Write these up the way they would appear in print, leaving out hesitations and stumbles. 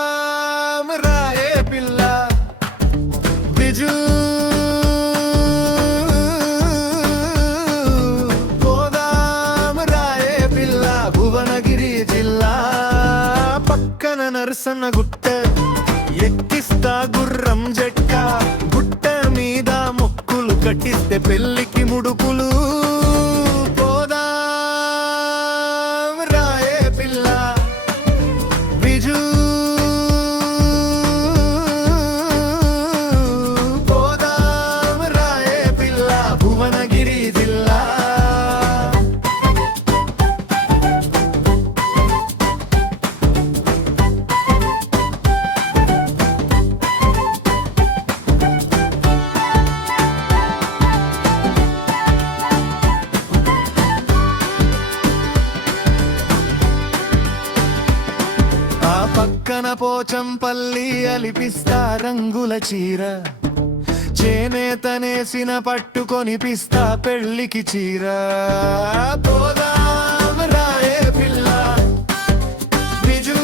పోదాం రాయే పిల్ల బిజు పోదాం రాయే పిల్ల భువనగిరి జిల్లా పక్కన నరసన్న గుట్ట ఎక్కిస్తా గుర్రం జట్ట గుట్ట మీద మొక్కులు కట్టిస్తే పెళ్లికి ముడుపులు పక్కన పోచంపల్లి అలిపిస్తా రంగుల చీర చేనేతనేసిన పట్టుకొని పిస్తా పెళ్లికి చీర పోదాం రాయే పిల్ల బిజు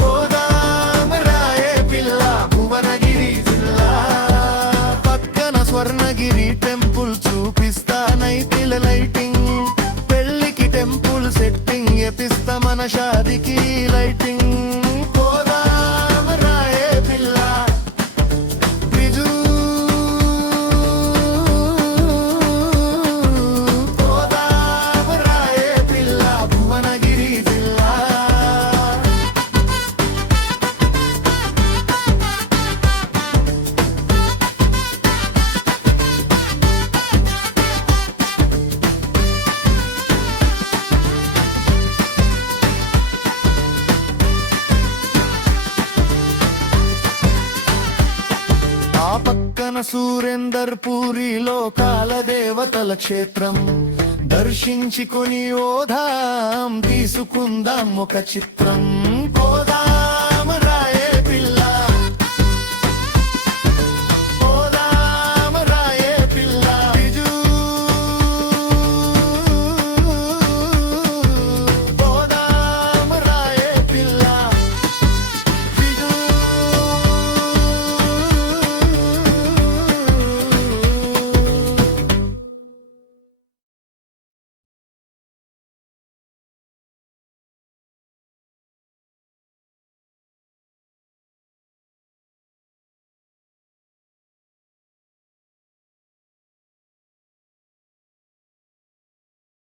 పోదాం రాయే పిల్ల భువనగిరి జిల్లా పక్కన స్వర్ణగిరి టెంపుల్ చూపిస్తా నైతిల లైటింగ్ టెంపుల్ సెట్టింగ్ ఎపిస్తా మన షాదికి లైటింగ్ పోదాం రాయే పిల్ల బిజు పోదాం రాయే పిల్ల భువనగిరి జిల్లా పక్కన సూరేందర్ పూరిలో కాలదేవతల క్షేత్రం దర్శించుకొని ఓదాం తీసుకుందాం ఒక చిత్రం